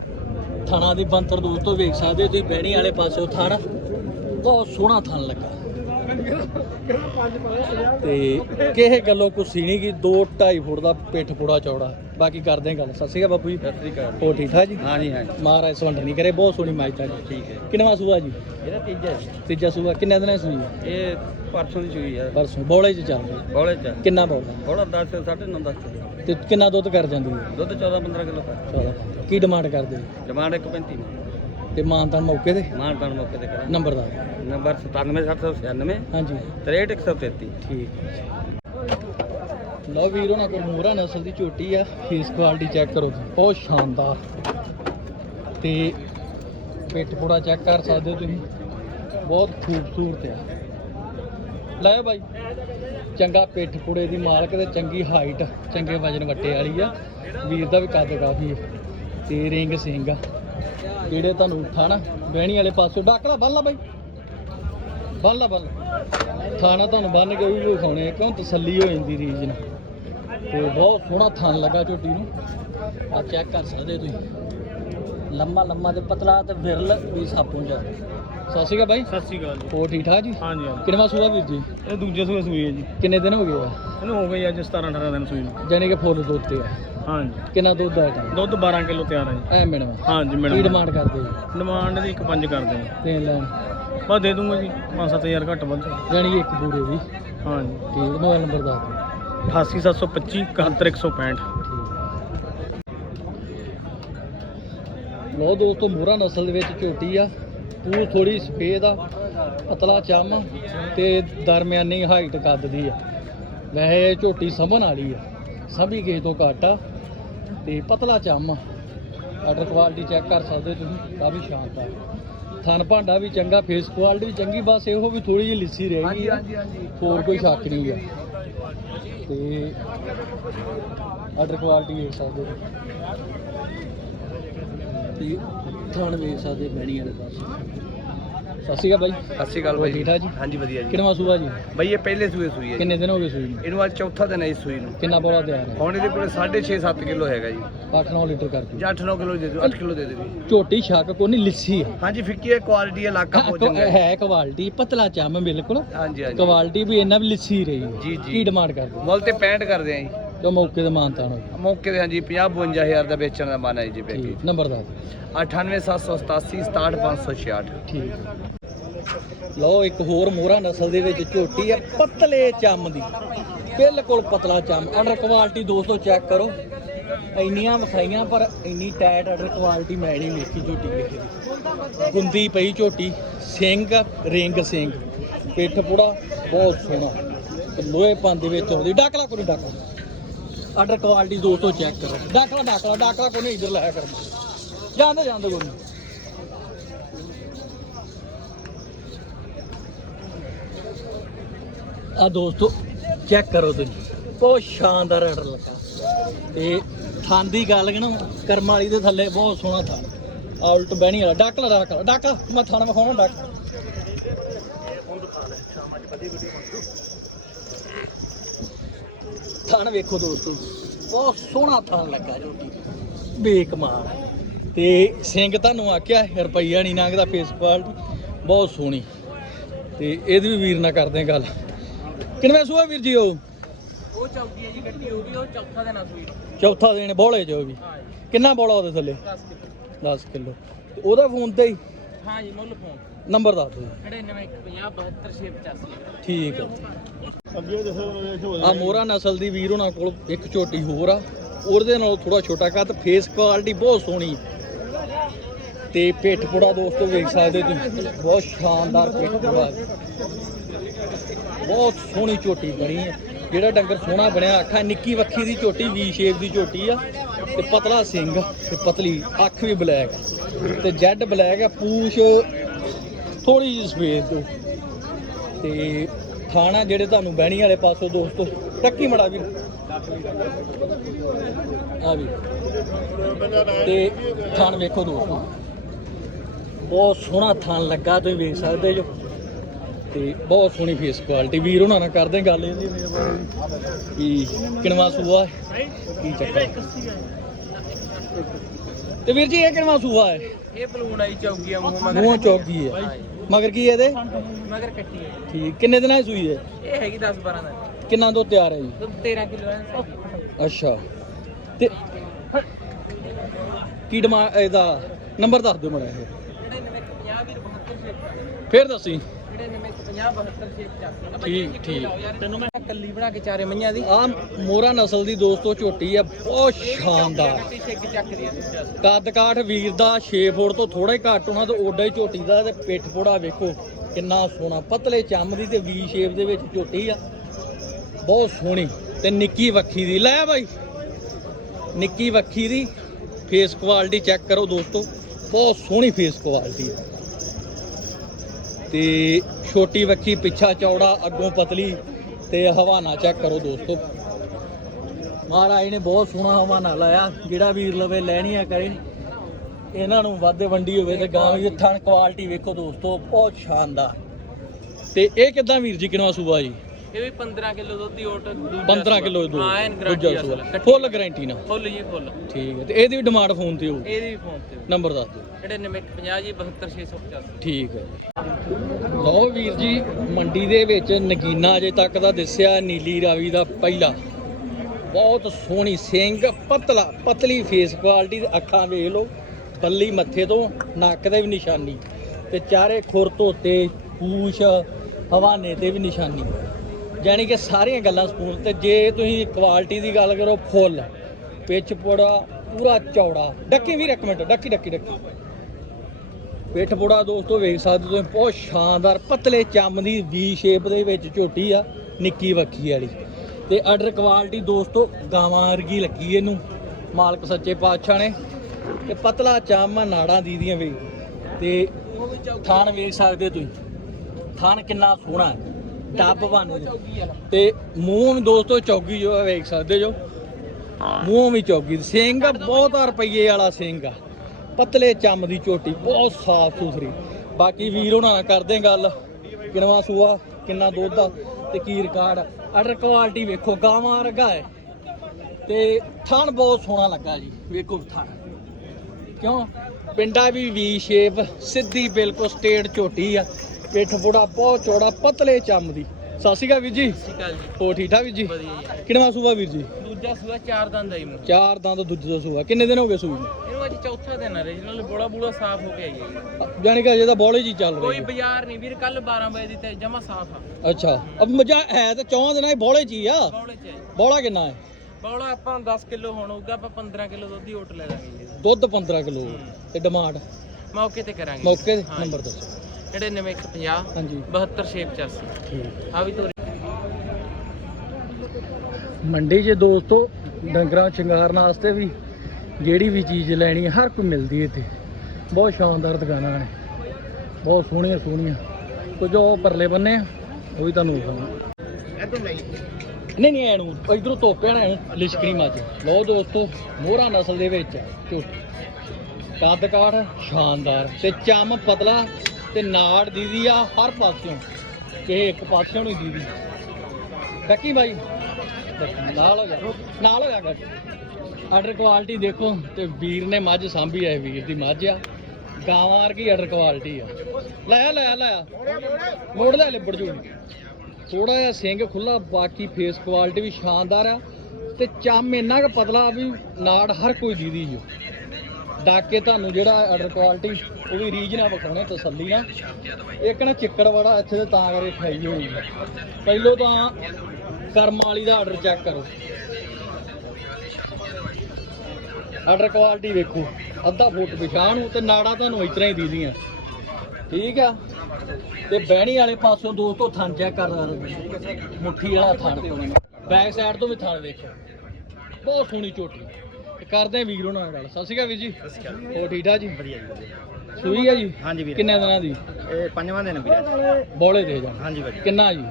ਥਣਾ ਦੀ ਬੰਤਰ ਤੋਂ ਵੇਖ ਸਕਦੇ ਹੋ ਤੁਸੀਂ, ਬਹਿਣੀ ਵਾਲੇ ਪਾਸੋਂ ਥਾਣਾ। ਬਹੁਤ ਸੋਹਣਾ ਥਣ ਲੱਗਾ। ਤੇ ਕਿਸੇ ਗੱਲੋਂ ਕੁਸੀ ਨਹੀਂ ਗੀ 2 2.5 ਫੁੱਟ ਦਾ ਪਿੱਠ ਪੂੜਾ ਚੌੜਾ। ਬਾਕੀ ਕਰਦੇ ਹਾਂ ਗੱਲ। ਸਤਿ ਸ਼੍ਰੀ ਅਕਾਲ ਬਾਪੂ ਜੀ। ਸਤਿ ਸ੍ਰੀ ਅਕਾਲ ਹੋ ਠੀਕ ਠਾਕ ਜੀ? ਹਾਂਜੀ ਹਾਂਜੀ ਮਹਾਰਾਜ ਸਵੰਡ ਨਹੀਂ ਕਰੇ ਬਹੁਤ ਸੋਹਣੀ ਮਾਈ ਤਾਂ ਠੀਕ ਹੈ। ਕਿੰਨਵਾ ਸੂਆ ਜੀ? ਇਹਦਾ ਤੀਜਾ ਤੀਜਾ ਸੂਆ। ਕਿੰਨੇ ਦਿਨਾਂ ਦੀ ਸੂਈ ਆ ਇਹ ਪਰਸੋਂ ਦੀ ਚੂਈ ਆ। ਪਰਸੋਂ। ਬੋਲੇ ਚ ਚੱਲ ਰਹੀ ਬੋਲੇ ਚ। ਕਿੰਨਾ ਬੋਲਦਾ ਥੋੜਾ 10 9.5 10 ਤੇ ਕਿੰਨਾ ਦੁੱਧ ਕਰ ਜਾਂਦੀ ਹੈ? ਦੁੱਧ 14 15 ਕਿਲੋ। ਦਾ 14 ਕੀ ਡਿਮਾਂਡ ਕਰਦੇ ਜੀ? ਡਿਮਾਂਡ 135 ਤੇ ਮਾਨਤਾਨ ਮੌਕੇ ਤੇ? ਮਾਨ ਤਾਨ ਮੌਕੇ ਤੇ ਕਰਾਂ ਨੰਬਰ ਦਾ ਨੰਬਰ 97796 ਹਾਂਜੀ। 63133 ਠੀਕ ਹੈ। ਲਓ ਵੀਰੋ ਨਾ ਕੋਲ ਮੋਹਰਾ ਨਸਲ ਦੀ ਝੋਟੀ ਆ। ਫੇਸ ਕੁਆਲਿਟੀ ਚੈੱਕ ਕਰੋ। ਬਹੁਤ ਸ਼ਾਨਦਾਰ। ਤੇ ਪਿੱਠ ਪੂੜਾ ਚੈੱਕ ਕਰ ਸਕਦੇ ਹੋ ਤੁਸੀਂ। ਬਹੁਤ ਖੂਬਸੂਰਤ ਆ। ਲੈ ਬਾਈ ਚੰਗਾ ਪਿੱਠ ਪੂੜੇ ਦੀ ਮਾਲਕ ਤੇ ਚੰਗੀ ਹਾਈਟ ਚੰਗੇ ਵਜਨ ਵੱਟੇ ਵਾਲੀ ਆ। ਵੀਰ ਦਾ ਵੀ ਕੱਦ ਕਾਫੀ ਤੇ ਰਿੰਗ ਸਿੰਘ ਆ। ਜਿਹੜੇ ਤੁਹਾਨੂੰ ਉਠਾਣਾ ਬਹਿਣੀ ਵਾਲੇ ਪਾਸੋਂ ਡਾਕਲਾ ਬੰਨ ਲਾ ਬਾਈ। ਬੰਨ ਲਾ, ਬੰਨ ਥਾਣਾ ਤੁਹਾਨੂੰ ਬੰਨ ਕੇ ਉਹ ਵੀ ਵਿਖਾਉਣੇ ਕਿਉਂ ਤਸੱਲੀ ਹੋ ਜਾਂਦੀ ਰੀਜ ਨਾਲ। ਤੇ ਬਹੁਤ ਸੋਹਣਾ ਥਣ ਲੱਗਾ ਝੋਟੀ ਨੂੰ। ਆ ਚੈੱਕ ਕਰ ਸਕਦੇ ਤੁਸੀਂ। ਲੰਮਾ ਲੰਮਾ ਤੇ ਪਤਲਾ ਤੇ ਵਿਰਲ ਵੀ ਸਾਪੋਂ ਜਾ ਸਤਿ ਸ਼੍ਰੀ ਅਕਾਲ ਬਾਈ। ਸਤਿ ਸ਼੍ਰੀ ਅਕਾਲ ਜੀ। ਹੋਰ ਠੀਕ ਠਾਕ ਜੀ? ਹਾਂਜੀ ਹਾਂਜੀ। ਕਿੰਨਵਾ ਸੂਆ ਵੀਰ ਜੀ? ਇਹ ਦੂਜੇ ਸੂਏ ਸੂਈ ਹੈ ਜੀ। ਕਿੰਨੇ ਦਿਨ ਹੋ ਗਏ ਆ? ਇਹਨੂੰ ਹੋ ਗਈ ਅੱਜ 17 18 ਦਿਨ ਸੂਈ ਨੂੰ। ਜਾਣੀ ਕਿ ਫੁੱਲ ਦੁੱਧ ਤੇ ਆ। ਹਾਂਜੀ। ਕਿੰਨਾ ਦੁੱਧ ਆ ਟਾਈਮ ਦੁੱਧ 12 ਕਿਲੋ ਤਿਆਰ ਹੈ ਜੀ। ਐ ਮਿਣਵਾ। ਹਾਂਜੀ ਕੀ ਮੈਡਮ ਡਿਮਾਂਡ ਕਰਦੇ ਜੀ? ਡਿਮਾਂਡ ਦੀ ਇੱਕ ਪੰਜ ਕਰਦੇ ਆ। ਦੇਣ ਲੈਣ ਬਸ ਦੇ ਦੂੰਗਾ ਜੀ 5-7000 ਘੱਟ ਵੱਧ। ਕਿ ਇੱਕ ਪੂਰੇ ਦੀ। ਹਾਂਜੀ। ਠੀਕ ਮੋਬਾਈਲ ਨੰਬਰ ਦੱਸ ਦਿਓ। 88725 71165 ਲੋ ਦੋਸਤੋ ਮੋਹਰਾ ਨਸਲ ਦੇ ਵਿੱਚ ਝੋਟੀ ਆ। ਪੂਰ ਥੋੜੀ ਸਫੇਦ ਆ ਪਤਲਾ ਚੰਮ ਤੇ ਦਰਮਿਆਨੀ ਹਾਈਟ ਕੱਦ ਦੀ ਆ। ਵੈਸੇ ਇਹ ਝੋਟੀ ਸਮਨ ਵਾਲੀ ਆ ਸਭੀ ਕਿਸੇ ਤੋਂ ਘੱਟ ਆ ਤੇ ਪਤਲਾ ਚੰਮ ਆਰਡਰ ਕੁਆਲਿਟੀ ਚੈੱਕ ਕਰ ਸਕਦੇ ਹੋ ਤੁਸੀਂ ਕਾਫੀ ਸ਼ਾਨਦਾਰ ਥਣ ਭਾਂਡਾ ਵੀ ਚੰਗਾ ਫੇਸ ਕੁਆਲਿਟੀ ਵੀ ਚੰਗੀ ਬਸ ਇਹੋ ਵੀ ਥੋੜੀ ਜਿਹੀ ਲਿੱਸੀ ਰਹਿ ਗਈ ਆ। ਹੋਰ ਕੋਈ ਸ਼ੱਕ ਨਹੀਂ ਆ। ਤੇ ਆਰਡਰ ਕੁਆਲਿਟੀ ਵੇਖ ਸਕਦੇ ਹੋ। ਤੇ ਥਣ ਵੇਖ ਸਕਦੇ ਬੈਣੀ ਵਾਲੇ ਪਾਸੇ? ਸਤਿ ਸ਼੍ਰੀ ਅਕਾਲ ਬਾਈ। ਸਤਿ ਸ੍ਰੀ ਅਕਾਲ ਹੋਰ ਠੀਕ ਠਾਕ ਜੀ? ਹਾਂਜੀ ਵਧੀਆ ਜੀ। ਕਿੰਨਵਾ ਸੂਆ ਜੀ? ਬਈ ਇਹ ਪਹਿਲੇ ਸੂਏ ਸੂਈ ਹੈ ਕਿੰਨੇ ਦਿਨ ਹੋ ਗਏ ਸੂਈ ਨੂੰ? ਇਹਨੂੰ ਅੱਜ ਚੌਥਾ ਦਿਨ ਹੈ ਇਸ ਸੂਈ ਨੂੰ। ਕਿੰਨਾ ਬੋਲਾ ਤਿਆਰ ਹੈ? ਹੁਣ ਇਹਦੇ ਕੋਲ 6.5 7 ਕਿਲੋ ਹੈਗਾ ਜੀ। 8-9 ਲੀਟਰ ਕਰ ਦਿਓ। ਜਾਂ 8-9 ਕਿਲੋ ਦੇ ਦਿਓ 8 ਕਿਲੋ ਦੇ ਦਿਓ ਜੀ। ਝੋਟੀ ਛੱਕ ਕੋ ਨਹੀਂ ਲਿੱਸੀ ਹੈ। ਹਾਂਜੀ ਫਿੱਕੀ ਹੈ ਕੁਆਲਿਟੀ ਹੈ ਇਲਾਕਾ ਚੰਗਾ ਹੈ। ਹੈ ਕੁਆਲਿਟੀ ਪਤਲਾ ਚੰਮ ਬਿਲਕੁਲ। ਹਾਂਜੀ ਹਾਂਜੀ। ਕੁਆਲਿਟੀ ਵੀ ਇਹਨਾਂ ਵੀ ਲਿੱਸੀ ਰਹੀ ਹੈ। ਜੀ, ਜੀ। ਕੀ ਡਿਮਾਂਡ ਕਰਦੇ ਮੁੱਲ ਤੇ 65 ਕਰਦੇ ਆਂ ਜੀ। ਜੋ ਮੌਕੇ ਤੇ ਮਾਨਤਾਨ ਹੋਵੇ ਮੌਕੇ ਤੇ ਹਾਂਜੀ 50 52000 ਦਾ ਵੇਚਣ ਦਾ ਮਨ ਹੈ ਜੀ ਬੇਟੀ ਠੀਕ ਨੰਬਰ ਦੱਸ ਦਿਓ। 98787 67566 ਠੀਕ। ਲਓ ਇੱਕ ਹੋਰ ਮੋਹਰਾ ਨਸਲ ਦੇ ਵਿੱਚ ਝੋਟੀ ਹੈ ਪਤਲੇ ਚੰਮ ਦੀ। ਬਿਲਕੁਲ ਪਤਲਾ ਚੰਮ। ਅੰਡਰ ਕੁਆਲਿਟੀ ਦੋਸਤੋ ਚੈੱਕ ਕਰੋ। ਇੰਨੀਆਂ ਵਿਖਾਈਆਂ ਪਰ ਇੰਨੀ ਟਾਈਟ ਅੰਡਰ ਕੁਆਲਿਟੀ ਮੈਂ ਨਹੀਂ ਵੇਖੀ ਝੋਟੀ ਕਿਸੇ ਦੀ ਗੁੰਦੀ ਪਈ ਝੋਟੀ। ਸਿੰਘ ਰਿੰਗ ਸਿੰਘ। ਪਿੱਠ ਪੂੜਾ ਬਹੁਤ ਸੋਹਣਾ। ਤੇ ਲੋਹੇ ਪੰਨ ਦੇ ਵਿੱਚ ਆਉਂਦੀ। ਡਾਕਲਾ ਕੋਈ ਡਾਕਲਾ ਅੰਡਰ ਕੁਆਲਿਟੀ ਦੋਸਤੋ ਚੈੱਕ ਕਰੋ। ਡਾਕਲਾ ਡਾਕਲਾ ਡਾਕਲਾ ਕੋਈ ਨਹੀਂ, ਇੱਧਰ ਲਾਇਆ ਕਰਨਾ ਜਾਂਦੇ ਜਾਂਦੇ ਕੋਈ ਨਹੀਂ। ਆ ਦੋਸਤੋ ਚੈੱਕ ਕਰੋ ਤੁਸੀਂ। ਬਹੁਤ ਸ਼ਾਨਦਾਰ ਆਰਡਰ ਲੱਗਾ। ਤੇ ਥਣ ਦੀ ਗੱਲ ਕਰਾਂ ਕਰਮ ਵਾਲੀ ਦੇ ਥੱਲੇ ਬਹੁਤ ਸੋਹਣਾ ਥਾਂ। ਆ ਉਲਟ ਬਹਿਣੀ ਵਾਲਾ। ਡਾਕਲਾ ਲਾ ਡੱਕ ਲਾ ਡੱਕ ਮੈਂ ਥਣ ਵਿਖਾਉਣਾ ਡੱਕ ਥਣ ਵੇਖੋ ਦੋਸਤੋ ਬਹੁਤ ਸੋਹਣਾ ਥਣ ਲੱਗਾ ਝੋਟੀ ਬੇਕਮਾਲ। ਤੇ ਸਿੰਘ ਤੁਹਾਨੂੰ ਆਖਿਆ ਰੁਪਈਆ ਨਹੀਂ ਲੰਘਦਾ ਫੇਸ ਕੁਆਲਿਟੀ ਬਹੁਤ ਸੋਹਣੀ। ਤੇ ਇਹਦੀ ਵੀ ਵੀਰ ਨਾਲ ਕਰਦੇ ਗੱਲ। ਕਿੰਨਵੇਂ ਸੂਆ ਵੀਰ ਜੀ ਉਹ? ਉਹ ਚੌਥੀ ਹੈ ਜੀ ਗੱਡੀ ਉਹ ਵੀ ਉਹ ਚੌਥਾ ਦਿਨ ਸੂਈ ਚੌਥਾ ਬੋਲੇ ਜੋ ਵੀ। ਕਿੰਨਾ ਬੋਲਾ ਉਹਦੇ ਥੱਲੇ? 10 ਕਿਲੋ। ਤੇ ਉਹਦਾ ਫੋਨ ਤੇ ਹੀ? ਹਾਂ ਜੀ ਮੁੱਲ ਫੋਨ। ਨੰਬਰ ਦੱਸ ਦਿਓ 9950 ਠੀਕ ਹੈ ਆ ਮੋਰਾ ਨਸਲ ਦੀ ਵੀਰ ਉਹਨਾਂ ਕੋਲ ਇੱਕ ਝੋਟੀ ਹੋਰ ਆ। ਉਹਦੇ ਨਾਲ ਥੋੜਾ ਛੋਟਾ ਕੱਦ ਫੇਸ ਕੁਆਲਿਟੀ ਬਹੁਤ ਸੋਹਣੀ। ਤੇ ਪਿੱਠ ਪੁੜਾ ਦੋਸਤੋ ਵੇਖ ਸਕਦੇ ਤੁਸੀਂ। ਬਹੁਤ ਸ਼ਾਨਦਾਰ ਪਿੱਠ ਪੁੜਾ। ਬਹੁਤ ਸੋਹਣੀ ਝੋਟੀ ਬਣੀ ਹੈ। ਜਿਹੜਾ ਡੰਗਰ ਸੋਹਣਾ ਬਣਿਆ, ਅੱਖਾਂ ਨਿੱਕੀ ਵੱਖੀ ਦੀ ਝੋਟੀ ਵੀ ਸ਼ੇਪ ਦੀ ਝੋਟੀ ਆ। ਤੇ ਪਤਲਾ ਸਿੰਘ ਤੇ ਪਤਲੀ, ਅੱਖ ਵੀ ਬਲੈਕ ਤੇ ਜੈਡ ਬਲੈਕ ਆ, ਪੂਛ ਥੋੜੀ ਜਿਹੀ ਸਫੇਦ ਤੋਂ ਤੇ ਥਾਣਾ ਜਿਹੜੇ ਤੁਹਾਨੂੰ ਬਹਿਣੀ ਵਾਲੇ ਪਾਸੋਂ ਦੋਸਤੋ ਟੱਕੀ ਮੜਾ ਵੀਰ। ਆ ਵੀ। ਤੇ ਥਾਣ ਵੇਖੋ ਦੋਸਤੋ। ਬਹੁਤ ਸੋਹਣਾ ਥਾਣ ਲੱਗਾ, ਤੁਸੀਂ ਵੇਖ ਸਕਦੇ ਜੋ। ਤੇ ਬਹੁਤ ਸੋਹਣੀ ਫੇਸ ਕੁਆਲਿਟੀ ਵੀਰ ਉਹਨਾਂ ਨਾਲ ਕਰਦੇ ਗੱਲ ਇਹਦੀ। ਮਿਹਰਬਾਨੀ ਕੀ ਕਿਣਵਾ ਸੂਆ ਕੀ ਚੱਕਰ ਤੇ ਵੀਰ ਜੀ ਇਹ ਕਿਣਵਾ ਸੂਆ ਹੈ? ਇਹ ਬਲੂਨ ਆਈ ਚੌਕੀ ਆ ਮੂੰਹ ਮੂੰਹ ਚੌਕੀ ਹੈ। ਮਗਰ ਕੀ ਹੈ ਇਹਦੇ? ਮਗਰ ਕੱਟੀ ਹੈ। ਠੀਕ ਕਿੰਨੇ ਦਿਨਾਂ ਦੀ ਸੂਈ ਹੈ? ਇਹ ਹੈਗੀ 10 12 ਦਾ ਕਿੰਨਾ ਦੁੱਧ ਤਿਆਰ ਹੈ ਜੀ? ਦੁੱਧ 13 ਕਿਲੋ ਹੈ ਅੱਛਾ। ਤੇ ਕੀ ਡਿਮਾਂਡ ਇਹਦਾ ਨੰਬਰ ਦੱਸ ਦਿਓ ਮੜਾ ਇਹ 9950 ਵੀਰ 72 ਸ਼ੇਪ ਫੇਰ ਦੱਸੀ। 9950 72 ਸ਼ੇਪ ਠੀਕ ਠੀਕ ਤੈਨੂੰ ਮੈਂ ਕੱਲੀ ਬਣਾ ਕੇ ਚਾਰੇ ਮਈਆਂ ਦੀ ਆ ਮੋਰਾ ਨਸਲ ਦੀ ਦੋਸਤੋ ਝੋਟੀ ਆ ਬਹੁਤ ਸ਼ਾਨਦਾਰ ਕੱਦ ਕਾਠ ਵੀਰ ਦਾ 6 ਫੁੱਟ ਤੋਂ ਥੋੜਾ ਹੀ ਘੱਟ ਹੋਣਾ ਤੇ ਓਡਾ ਹੀ ਝੋਟੀ ਦਾ ਤੇ ਪਿੱਠ ਪੋੜਾ ਵੇਖੋ ਕਿੰਨਾ ਸੋਹਣਾ ਪਤਲੇ ਚੰਮ ਦੀ ਤੇ ਵੀ ਸ਼ੇਪ ਦੇ ਵਿੱਚ ਝੋਟੀ ਆ ਬਹੁਤ ਸੋਹਣੀ ਤੇ ਨਿੱਕੀ ਵੱਖੀ ਦੀ ਲੈ ਬਾਈ ਨਿੱਕੀ ਵੱਖੀ ਦੀ ਫੇਸ ਕੁਆਲਿਟੀ ਚੈੱਕ ਕਰੋ ਦੋਸਤੋ ਬਹੁਤ ਸੋਹਣੀ ਫੇਸ ਕੁਆਲਿਟੀ ਆ ਤੇ ਛੋਟੀ ਵੱਖੀ ਪਿੱਛਾ ਚੌੜਾ ਅੱਗੋਂ ਪਤਲੀ ਤੇ ਹਵਾਨਾ ਚੈੱਕ ਕਰੋ ਦੋਸਤੋ। ਮਹਾਰਾਜ ਨੇ ਬਹੁਤ ਸੋਹਣਾ ਹਵਾਨਾ ਲਾਇਆ ਜਿਹੜਾ ਵੀਰ ਲਵੇ ਲੈਣੀ ਆ ਕਰੇ। ਇਹਨਾਂ ਨੂੰ ਵਾਧੇ ਵੰਡੀ ਹੋਵੇ ਤੇ ਗਾਂ ਦੀ ਥਣ ਕੁਆਲਿਟੀ ਵੇਖੋ ਦੋਸਤੋ ਬਹੁਤ ਸ਼ਾਨਦਾਰ। ਤੇ ਇਹ ਕਿਦਾਂ ਵੀਰ ਜੀ ਕਿਨਵਾ ਸੂਆ ਜੀ? ਇਹ ਵੀ 15 ਕਿਲੋ ਦੁੱਧ ਦੀ ਓਟ 15 ਕਿਲੋ ਦੋ ਹਾਂ ਐਨ ਗਰੰਟੀ ਫੁੱਲ ਗਾਰੰਟੀ ਨਾਲ। ਫੁੱਲ ਜੀ ਫੁੱਲ ਠੀਕ ਹੈ ਤੇ ਇਹਦੀ ਵੀ ਡਿਮਾਂਡ ਫੋਨ ਤੇ ਹੋ ਇਹਦੀ ਵੀ ਫੋਨ ਤੇ ਨੰਬਰ ਦੱਸ ਦਿਓ। 9950 ਜੀ 72685 ਠੀਕ ਹੈ। ਲਓ ਵੀਰ ਜੀ, ਮੰਡੀ ਦੇ ਵਿੱਚ ਨਗੀਨਾ ਅਜੇ ਤੱਕ ਦਾ ਦਿਸਿਆ, ਨੀਲੀ ਰਾਵੀ ਦਾ ਪਹਿਲਾ। ਬਹੁਤ ਸੋਹਣੀ ਸਿੰਘ, ਪਤਲਾ, ਪਤਲੀ ਫੇਸ ਕੁਆਲਿਟੀ ਤੇ ਅੱਖਾਂ ਵੇਖ ਲਓ, ਬੱਲੀ ਮੱਥੇ ਤੋਂ, ਨੱਕ ਦੇ ਵੀ ਨਿਸ਼ਾਨੀ ਤੇ ਚਾਰੇ ਖੁਰ ਧੋਤੇ, ਪੂਛ, ਹਵਾਨੇ ਤੇ ਵੀ ਨਿਸ਼ਾਨੀ। ਯਾਨੀ ਕਿ ਸਾਰੀਆਂ ਗੱਲਾਂ ਸਪੂਨ ਤੇ ਜੇ ਤੁਸੀਂ ਕੁਆਲਿਟੀ ਦੀ ਗੱਲ ਕਰੋ, ਫੁੱਲ, ਪਿੱਛ ਪੋੜਾ, ਪੂਰਾ ਚੌੜਾ। ਡੱਕੀ ਵੀ ਇੱਕ ਮਿੰਟ, ਡੱਕੀ ਡੱਕੀ ਡੱਕੀ। ਪਿੱਠ ਪੋੜਾ ਦੋਸਤੋ ਵੇਖ ਸਕਦੇ ਤੁਸੀਂ ਬਹੁਤ ਸ਼ਾਨਦਾਰ ਪਤਲੇ ਚੰਮ ਦੀ ਵੀ ਸ਼ੇਪ ਦੇ ਵਿੱਚ ਝੋਟੀ ਆ ਨਿੱਕੀ ਵੱਖੀ ਵਾਲੀ। ਤੇ ਆਰਡਰ ਕੁਆਲਿਟੀ ਦੋਸਤੋ ਗਾਵਾਂ ਵਰਗੀ ਲੱਗੀ ਇਹਨੂੰ ਮਾਲਕ ਸੱਚੇ ਪਾਤਸ਼ਾਹ ਨੇ। ਤੇ ਪਤਲਾ ਚੰਮ ਆ ਨਾੜਾਂ ਦੀ ਦੀਆਂ ਵੀ। ਤੇ ਥਾਣ ਵੇਖ ਸਕਦੇ ਤੁਸੀਂ ਥਾਣ ਕਿੰਨਾ ਸੋਹਣਾ ਡੱਬ ਬਣ ਤੇ ਮੂੰਹ ਵੀ ਦੋਸਤੋ ਚੌਗੀ ਜੋ ਹੈ ਵੇਖ ਸਕਦੇ ਜੋ ਮੂੰਹ ਵੀ ਚੌਗੀ ਸਿੰਘ ਆ, ਬਹੁਤ ਰੁਪਈਏ ਵਾਲਾ ਸਿੰਘ ਆ। ਪਤਲੇ ਚੰਮ ਦੀ ਝੋਟੀ ਬਹੁਤ ਸਾਫ਼ ਸੁਥਰੀ। ਬਾਕੀ ਵੀਰ ਉਹਨਾਂ ਨਾਲ ਕਰਦੇ ਗੱਲ। ਕਿੰਨਵਾ ਸੂਆ ਕਿੰਨਾ ਦੁੱਧ ਆ ਤੇ ਕੀ ਰਿਕਾਰਡ ਆਰਡਰ ਕੁਆਲਿਟੀ ਵੇਖੋ ਗਾਵਾਂ ਵਰਗਾ ਹੈ। ਤੇ ਥਣ ਬਹੁਤ ਸੋਹਣਾ ਲੱਗਾ ਜੀ ਵੇਖੋ ਥਣ। ਕਿਉਂ? ਪਿੰਡਾ ਵੀ ਵੀ ਸ਼ੇਪ ਸਿੱਧੀ ਬਿਲਕੁਲ ਸਟੇਟ ਝੋਟੀ ਆ। ਪਿੱਠ ਪੂੜਾ ਬਹੁਤ ਚੌੜਾ ਪਤਲੇ ਚੰਮ ਦੀ। ਸਤਿ ਸ਼੍ਰੀ ਅਕਾਲ ਵੀਰ ਜੀ। ਸਿਕਲ ਜੀ। ਹੋ ਠੀਕ ਠਾਕ ਵੀਰ ਜੀ? ਵਧੀਆ ਜੀ। ਕਿੰਨਵਾ ਸੂਆ ਵੀਰ ਜੀ? ਦੂਜਾ ਸੂਆ ਚਾਰ ਦੰਦ ਆਈ ਮੂੰਹ ਚਾਰ ਦੰਦ ਦੂਜੇ ਸੂਆ। ਕਿੰਨੇ ਦਿਨ ਹੋ ਗਏ ਸੂਈ ਨੂੰ? ਇਹਨੂੰ ਅੱਜ ਚੌਥਾ ਦਿਨ ਰੀਜਨਲ ਸਾਫ਼ ਹੋ ਕੇ ਆਈ ਹੈ। ਜਾਣੀ ਕਿ ਅਜੇ ਤਾਂ ਬੋਲੇ ਜੀ ਚੱਲ ਕੋਈ ਰਹੀ ਹੈ। ਬਾਜ਼ਾਰ ਨਹੀਂ ਵੀਰ ਕੱਲ 12 ਵਜੇ ਦੀ ਤੇ ਜਮਾ ਸਾਫ਼ ਆ। ਅੱਛਾ। ਅਬ ਮਜਾ ਹੈ ਤਾਂ ਚੌਹਾਂ ਦਿਨਾਂ ਹੀ ਬੋਲੇ ਜੀ ਆ। ਬੌਲੇ ਚ ਆਈ ਬੋਲਾ ਕਿੰਨਾ ਹੈ? ਬੌਲਾ ਆਪਾਂ 10 ਕਿਲੋ ਹੁਣ ਹੋਊਗਾ ਆਪਾਂ 15 ਕਿਲੋ ਦੁੱਧ ਦੀ ਓਟ ਲੈ ਲਾਂਗੇ ਜੀ। ਦੁੱਧ 15 ਕਿਲੋ ਤੇ ਡਿਮਾਂਡ? ਮੌਕੇ ਤੇ ਕਰਾਂਗੇ ਮੌਕੇ ਤੇ? ਹਾਂ। ਨੰਬਰ ਦੱਸੋ। 9950 ਹਾਂਜੀ। 72 ਠੀਕ। ਆ ਵੀ ਤੋਰੀ। ਮੰਡੀ 'ਚ ਦੋਸਤੋ ਡੰਗਰਾਂ ਸ਼ਿੰਗਾਰਨ ਵਾਸਤੇ ਵੀ ਜਿਹੜੀ ਵੀ ਚੀਜ਼ ਲੈਣੀ ਹੈ ਹਰ ਕੋਈ ਮਿਲਦੀ ਹੈ ਇੱਥੇ। ਬਹੁਤ ਸ਼ਾਨਦਾਰ ਦੁਕਾਨਾਂ ਨੇ। ਬਹੁਤ ਸੋਹਣੀਆਂ ਸੋਹਣੀਆਂ। ਕੁਝ ਉਹ ਪਰਲੇ ਬੰਨੇ ਆ, ਉਹ ਵੀ ਤੁਹਾਨੂੰ ਦਿਖਾਵਾਂ। ਨਹੀਂ ਨਹੀਂ ਇਹਨੂੰ ਇਧਰੋਂ ਤੋਪਿਆ ਨਾ ਇਹਨੂੰ ਲਿਸ਼ਕਣੀ ਮੱਝ ਲਓ ਦੋਸਤੋ, ਮੋਹਰਾ ਨਸਲ ਦੇ ਵਿੱਚ ਕੱਦ ਕਾਠ, ਸ਼ਾਨਦਾਰ। ਤੇ ਚਮ ਪਤਲਾ ਤੇ ਨਾੜ ਦੀਦੀ ਆ, ਹਰ ਪਾਸਿਓਂ। ਇਹ ਇੱਕ ਪਾਸਿਓਂ ਨਹੀਂ ਦੀਦੀ। ਕੱਕੀ ਬਾਈ। ਨਾਲ ਹੋ ਜਾ। ਨਾਲ ਹੋ ਜਾ ਆਰਡਰ ਕੁਆਲਿਟੀ ਦੇਖੋ ਤੇ ਵੀਰ ਨੇ ਮੱਝ ਸਾਂਭੀ ਐ ਵੀਰ ਦੀ ਮੱਝ ਆ। ਗਾਵਾਂ ਵਰਗੀ ਆਰਡਰ ਕੁਆਲਿਟੀ ਆ। ਲੈ ਲੈ ਲੈ ਮੋੜ ਲੈ ਲਿਬੜ ਜੂ ਥੋੜਾ ਜਿਹਾ ਸਿੰਘ ਖੁੱਲਾ ਬਾਕੀ ਫੇਸ ਕੁਆਲਿਟੀ ਵੀ ਸ਼ਾਨਦਾਰ ਆ। ਤੇ ਚੰਮ ਇੰਨਾ ਕੁ ਪਤਲਾ ਵੀ ਨਾੜ ਹਰ ਕੋਈ ਦੀਦੀ ਜੋ। ਡਾਕੇ ਤੁਹਾਨੂੰ ਜਿਹੜਾ ਆਰਡਰ ਕੁਆਲਿਟੀ ਉਹ ਵੀ ਰੀਜ ਨਾਲ ਵਿਖਾਉਣੇ ਤਸੱਲੀ ਨਾਲ। ਇੱਕ ਨਾ ਚਿੱਕੜ ਵਾਲਾ ਇੱਥੇ ਤੇ ਤਾਂ ਕਰੇ ਖਾਈ ਹੋਈ ਹੈ। ਪਹਿਲੋਂ ਤਾਂ ਕਰਮ ਵਾਲੀ ਦਾ ਆਰਡਰ ਚੈੱਕ ਕਰੋ। ਆਰਡਰ ਕੁਆਲਿਟੀ ਵੇਖੋ। ਅੱਧਾ ਫੁੱਟ ਵਿਛਾਣ ਨੂੰ ਤੇ ਨਾੜਾ ਤੁਹਾਨੂੰ ਇਸ ਤਰ੍ਹਾਂ ਹੀ ਦੀਦੀਆਂ ਠੀਕ ਆ? ਤੇ ਬਹਿਣੀ ਵਾਲੇ ਪਾਸੋਂ ਦੋਸਤੋ ਥਣ ਚੈੱਕ ਕਰ ਮੁੱਠੀ ਵਾਲਾ ਥਣ ਬੈਕ ਸਾਈਡ ਤੋਂ ਵੀ ਥਣ ਵੇਖੋ। ਬਹੁਤ ਸੋਹਣੀ ਤੇ ਕਰਦੇ ਆ ਵੀਰ ਉਹਨਾਂ ਨਾਲ ਗੱਲ। ਸਤਿ ਸ਼੍ਰੀ ਅਕਾਲ ਵੀਰ ਜੀ। ਹੋਰ ਠੀਕ ਠਾਕ ਜੀ? ਵਧੀਆ ਜੀ ਸੂਈ ਆ ਜੀ? ਹਾਂਜੀ ਵੀਰ। ਕਿੰਨੇ ਦਿਨਾਂ ਦੀ? ਇਹ ਪੰਜਵਾਂ ਦਿਨ ਵੀਰ। ਬੋਲੇ ਦੇ ਜਾ। ਹਾਂਜੀ ਵਧੀਆ ਕਿੰਨਾ ਜੀ?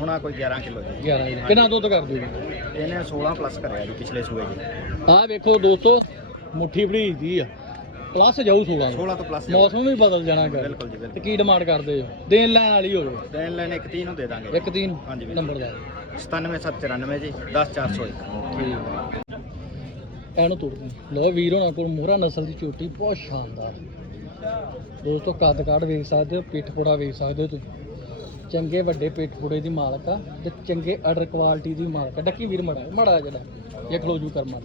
ਹੁਣ ਕੋਈ 11 ਕਿਲੋ ਜੀ। 11 ਜੀ ਕਿੰਨਾ ਦੁੱਧ ਕਰ ਦਿਓ ਇਹਨੇ 16 ਪਲੱਸ ਕਰਿਆ ਜੀ ਪਿਛਲੇ ਸੂਏ ਜੀ। ਆਹ ਵੇਖੋ ਦੋਸਤੋ ਮੁੱਠੀ ਬੜੀ ਦੀ ਆ। ਪਲੱਸ ਜਾਊ 16 16 ਤੋਂ ਪਲੱਸ ਮੌਸਮ ਵੀ ਬਦਲ ਜਾਣਾ ਕਰ ਬਿਲਕੁਲ ਜੀ ਤੇ ਬਿਲਕੁਲ ਕੀ ਡਿਮਾਂਡ ਕਰਦੇ ਹੋ? ਦੇਣ ਲੈਣ ਵਾਲੀ ਹੋਵੇ। ਦੇਣ ਲੈਣ ਇੱਕ 30 ਨੂੰ ਦੇ ਦਾਂਗੇ ਇੱਕ ਦਿਨ ਹਾਂਜੀ ਵੀਰ। ਨੰਬਰ ਦਾ। 97794 ਜੀ। 10401 ਠੀਕ। ਇਹਨੂੰ ਤੋੜਦੇ ਲੋ ਵੀਰ ਹੋਣਾ ਕੋਲ ਮੋਹਰਾ ਨਸਲ ਦੀ ਝੋਟੀ ਬਹੁਤ ਸ਼ਾਨਦਾਰ। ਦੋਸਤੋ ਕੱਦ ਕਾਠ ਵੇਖ ਸਕਦੇ ਹੋ ਪਿੱਠ ਪੋੜਾ ਵੇਖ ਸਕਦੇ ਹੋ ਤੁਸੀਂ। ਚੰਗੇ ਵੱਡੇ ਪੇਟ ਪੋੜੇ ਦੀ ਮਾਲਕ ਆ ਤੇ ਚੰਗੇ ਆਰਡਰ ਕੁਆਲਿਟੀ ਦੀ ਮਾਲਕ ਆ। ਡੱਕੀ ਵੀਰ ਮੜਾ ਮੜਾ ਜਿਹੜਾ, ਇਹ ਖਲੋ ਜੂ ਕਰਮਾ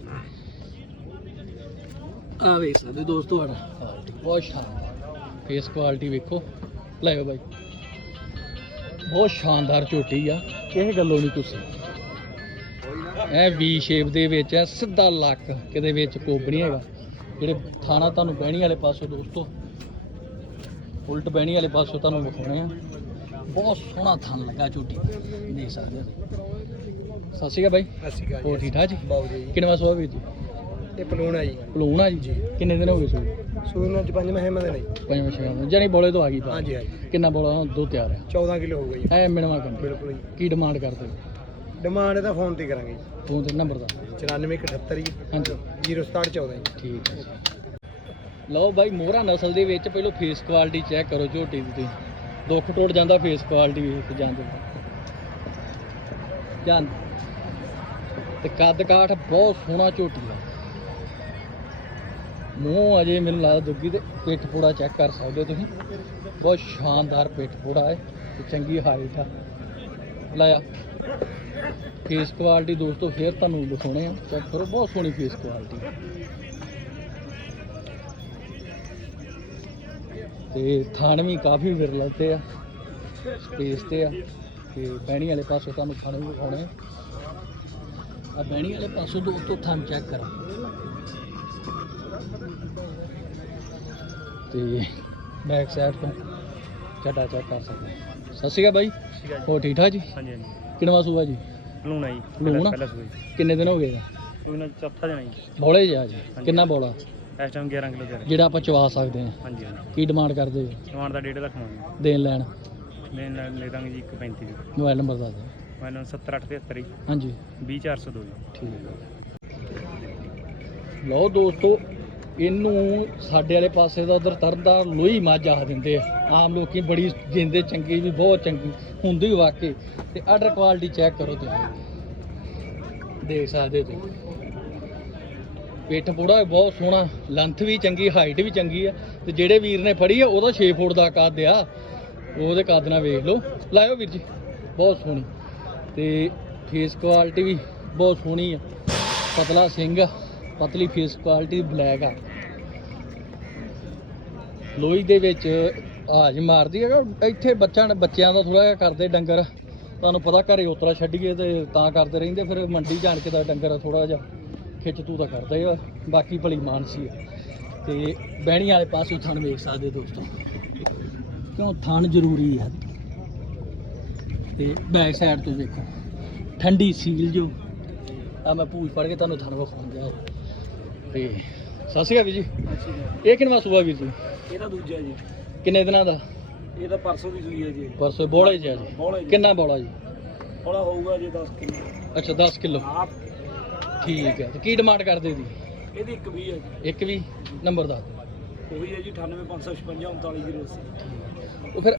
ਆ ਵੇਖ ਸਕਦੇ ਦੋਸਤੋ ਆਰਡਰ ਕੁਆਲਿਟੀ ਬਹੁਤ ਸ਼ਾਨਦਾਰ। ਫੇਸ ਕੁਆਲਿਟੀ ਵੇਖੋ। ਲੈ ਬਾਈ। ਬਹੁਤ ਸ਼ਾਨਦਾਰ ਝੋਟੀ ਆ। ਕਿਸੇ ਗੱਲੋਂ ਨਹੀਂ ਤੁਸੀਂ। ਇਹ ਵੀ ਸ਼ੇਪ ਦੇ ਵਿੱਚ ਹੈ ਸਿੱਧਾ ਲੱਕ ਕਿਤੇ ਵਿੱਚ ਕੋਬ ਨਹੀਂ ਹੈਗਾ। ਜਿਹੜੇ ਥਾਣਾ ਤੁਹਾਨੂੰ ਬਹਿਣੀ ਵਾਲੇ ਪਾਸੋਂ ਦੋਸਤੋ, ਉਲਟ ਬਹਿਣੀ ਵਾਲੇ ਪਾਸੋਂ ਤੁਹਾਨੂੰ ਵਿਖਾਉਣੇ ਆ। ਬਹੁਤ ਸੋਹਣਾ ਥਣ ਲੱਗਾ ਝੋਟੀ ਦੇਖ ਸਕਦੇ ਹੋ ਸਤਿ ਸ਼੍ਰੀ ਅਕਾਲ ਬਾਈ। ਹੋਰ ਠੀਕ ਠਾਕ ਜੀ? ਬਾਬੂ ਜੀ। ਕਿੰਨੇ ਵਾਰ ਸੋਆ ਵੀਰ ਜੀ? ਇਹ ਪਲੂਣ ਹੈ ਜੀ। ਪਲੂਣ ਆ ਜੀ? ਕਿੰਨੇ ਦਿਨ ਹੋ ਗਏ ਸੋ ਸੂਰ ਨੂੰ ਪੰਜ ਮਹੀਨੇ ਦੇ ਨਹੀਂ ਪੰਜਵੇਂ ਛੇਵੇਂ ਜਾਨੀ ਬੋਲੇ ਤੋਂ ਆ ਗਈ ਬਾਤ। ਹਾਂਜੀ ਹਾਂਜੀ। ਕਿੰਨਾ ਬੋਲਾ? ਦੋ ਤਿਆਰ ਹੈ 14 ਕਿਲੋ ਹੋ ਗਈ ਐ ਮਿਣਵਾ ਕੰਡੇ ਬਿਲਕੁਲ ਜੀ। ਕੀ ਡਿਮਾਂਡ ਕਰਦੇ ਡਿਮਾਂਡ ਇਹਦਾ ਫੋਨ ਤੇ ਕਰਾਂਗੇ ਫੋਨ ਤੇ ਨੰਬਰ ਦਾ। 9478 ਜੀ। ਹਾਂਜੀ। 0714 ਜੀ। ਠੀਕ ਹੈ। ਜੀ। ਲਓ ਬਾਈ ਮੋਹਰਾ ਨਸਲ ਦੇ ਵਿੱਚ ਪਹਿਲਾਂ ਫੇਸ ਕੁਆਲਿਟੀ ਚੈੱਕ ਕਰੋ ਝੋਟੀ ਦੀ ਤੁਸੀਂ। ਦੁੱਖ ਟੁੱਟ ਜਾਂਦਾ ਫੇਸ ਕੁਆਲਿਟੀ ਵੇਖ ਕੇ ਜਾਂਦੇ ਜਾਂ ਤੇ ਕੱਦ ਕਾਠ ਬਹੁਤ ਸੋਹਣਾ ਝੋਟੀ ਆ। ਮੂੰਹ ਅਜੇ ਮੈਨੂੰ ਲੱਗਦਾ ਦੁੱਗੀ ਤੇ ਪਿੱਠ ਪੂੜਾ ਚੈੱਕ ਕਰ ਸਕਦੇ ਹੋ ਤੁਸੀਂ। ਬਹੁਤ ਸ਼ਾਨਦਾਰ ਪਿੱਠ ਪੂੜਾ ਹੈ, ਤੇ ਚੰਗੀ ਹਾਈਟ ਆ। ਲਾਇਆ ਫੇਸ ਕੁਆਲਿਟੀ ਦੋਸਤੋ, ਫੇਰ ਤੁਹਾਨੂੰ ਦਿਖਾਉਣੇ ਆ। ਚੈੱਕ ਕਰੋ, ਬਹੁਤ ਸੋਹਣੀ ਫੇਸ ਕੁਆਲਿਟੀ ਤੇ ਥਾਣ ਵੀ ਕਾਫੀ ਵਿਰਲਾ ਤੇ ਆ ਸਪੇਸ ਤੇ ਆ ਤੇ ਬਹਿਣੀ ਵਾਲੇ ਪਾਸੋਂ ਤੁਹਾਨੂੰ ਥਾਣੇ ਵੀ ਵਿਖਾਉਣੇ ਆ। ਬਹਿਣੀ ਵਾਲੇ ਪਾਸੋਂ ਦੋਸਤੋ ਥਾਣ ਚੈੱਕ ਕਰੋ। ਤੇ ਬੈਕ ਸਾਈਡ ਤੋਂ ਚੱਡਾ ਚੈੱਕ ਕਰ ਸਕਦੇ। ਸਤਿ ਸ਼੍ਰੀ ਅਕਾਲ ਬਾਈ। ਹੋਰ ਠੀਕ ਠਾਕ ਜੀ? ਹਾਂਜੀ ਹਾਂਜੀ। ਕਿੰਨਵਾ ਸੂਆ ਜੀ? ਲੂਣਾ ਜੀ। ਲੂਣਾ? ਪਹਿਲਾ ਕਿੰਨੇ ਦਿਨ ਹੋ ਗਏ ਆ ਲੂਣਾ ਚੌਥਾ ਜਣਾ ਜੀ। ਬੋਲੇ ਜੀ ਕਿੰਨਾ ਬੋਲਾ? ਇਸ ਟਾਈਮ 11 ਕਿਲੋ ਦੇ ਜਿਹੜਾ ਆਪਾਂ ਚਵਾ ਸਕਦੇ ਹਾਂ। ਹਾਂਜੀ ਹਾਂਜੀ। ਕੀ ਡਿਮਾਂਡ ਕਰਦੇ ਹੋ? ਸਮਾਨ ਦਾ 1.5 ਲੱਖ ਮੰਗਦੇ ਦੇਣ ਲੈਣ। ਲੈਣ ਲੈ ਦਾਂਗੇ ਜੀ 135 ਦੀ। ਮੋਬਾਈਲ ਨੰਬਰ ਦੱਸ ਦਿਓ। ਮੈਨੂੰ 7873 ਹਾਂਜੀ। 20402 ਜੀ। ਠੀਕ ਲਓ ਦੋਸਤੋ ਇਹਨੂੰ ਸਾਡੇ ਵਾਲੇ ਪਾਸੇ ਦਾ ਉਧਰ ਤਰਦਾ ਲੋਈ ਮੱਝ ਆ ਦਿੰਦੇ ਆ। ਆਮ ਲੋਕੀ ਬੜੀ ਜਿੰਦੇ ਚੰਗੀ ਵੀ ਬਹੁਤ ਚੰਗੀ ਹੁੰਦੀ ਵੀ ਵਾਕਈ। ਤੇ ਆਰਡਰ ਕੁਆਲਿਟੀ ਚੈੱਕ ਕਰੋ ਤੁਸੀਂ। ਦੇਖ ਸਕਦੇ ਹੋ ਤੁਸੀਂ। ਪਿੱਠ ਪੂੜਾ ਵੀ ਬਹੁਤ ਸੋਹਣਾ ਲੈਂਥ ਵੀ ਚੰਗੀ ਹਾਈਟ ਵੀ ਚੰਗੀ ਆ, ਤੇ ਜਿਹੜੇ ਵੀਰ ਨੇ ਫੜੀ ਆ, ਉਹਦਾ 6 ਫੁੱਟ ਦਾ ਕੱਦ ਆ। ਉਹਦੇ ਕੱਦ ਨਾਲ ਵੇਖ ਲਓ। ਲਾਇਓ ਵੀਰ ਜੀ, ਬਹੁਤ ਸੋਹਣੀ। ਤੇ ਫੇਸ ਕੁਆਲਿਟੀ ਵੀ ਬਹੁਤ ਸੋਹਣੀ ਆ। ਪਤਲਾ ਸਿੰਘ ਆ, ਪਤਲੀ ਫੇਸ ਕੁਆਲਿਟੀ ਬਲੈਕ ਆ। ਲੋਈ ਦੇ ਵਿੱਚ ਆਜ ਮਾਰਦੀ ਹੈਗਾ ਇੱਥੇ ਬੱਚਾ ਬੱਚਿਆਂ ਦਾ ਥੋੜਾ ਜਿਹਾ ਕਰਦੇ ਡੰਗਰ। ਤੁਹਾਨੂੰ ਪਤਾ ਘਰੇ ਉਤਰਾ ਛੱਡੀਏ ਤੇ ਤਾਂ ਕਰਦੇ ਰਹਿੰਦੇ, ਫਿਰ ਮੰਡੀ ਜਾਣ ਕੇ ਦਾ ਡੰਗਰ ਥੋੜਾ ਜਿਹਾ ਖਿੱਚ ਤੂ ਤਾਂ ਕਰਦੇ ਆ ਬਾਕੀ ਭਲੀ ਮਾਨਸੀ ਆ। ਤੇ ਬਹਿਣੀ ਵਾਲੇ ਪਾਸੋਂ ਥਣ ਵੇਖ ਸਕਦੇ ਦੋਸਤੋ। ਕਿਉਂ? ਥਣ ਜ਼ਰੂਰੀ ਆ। ਤੇ ਬੈਕ ਸਾਈਡ ਤੋਂ ਵੇਖੋ। ਠੰਡੀ ਸੀਲ ਜੋ। ਆ ਮੈਂ ਪੂਛ ਫੜ ਕੇ ਤੁਹਾਨੂੰ ਥਣ ਵਿਖਾਉਣ ਗਿਆ। ਤੇ ਸਤਿ ਸ਼੍ਰੀ ਅਕਾਲ ਵੀਰ ਜੀ। ਇਹ ਕਿੰਨਵਾ ਸੂਆ ਵੀਰ ਜੀ? ਇਹਦਾ ਦੂਜਾ ਜੀ। ਕਿੰਨੇ ਦਿਨਾਂ ਦਾ? ਇਹ ਤਾਂ ਪਰਸੋਂ ਦੀ ਸੂਈ ਹੈ ਜੀ। ਪਰਸੋਂ ਬੋਲੇ ਜੀ ਜੀ। ਬੋਲੇ ਕਿੰਨਾ ਬੋਲਾ ਜੀ? ਥੋੜਾ ਹੋਊਗਾ ਜੀ 10 ਕਿਲੋ। ਅੱਛਾ 10 ਕਿਲੋ। ਆਪ ਠੀਕ ਹੈ। ਤੇ ਕੀ ਡਿਮਾਂਡ ਕਰਦੇ ਦੀ ਇਹਦੀ ਇੱਕ ਵੀ ਹੈ ਜੀ। ਇੱਕ ਵੀ ਨੰਬਰ ਦੱਸ ਦਿਓ। ਉਹ ਵੀ ਹੈ ਜੀ 98556 39 ਉਹ ਫਿਰ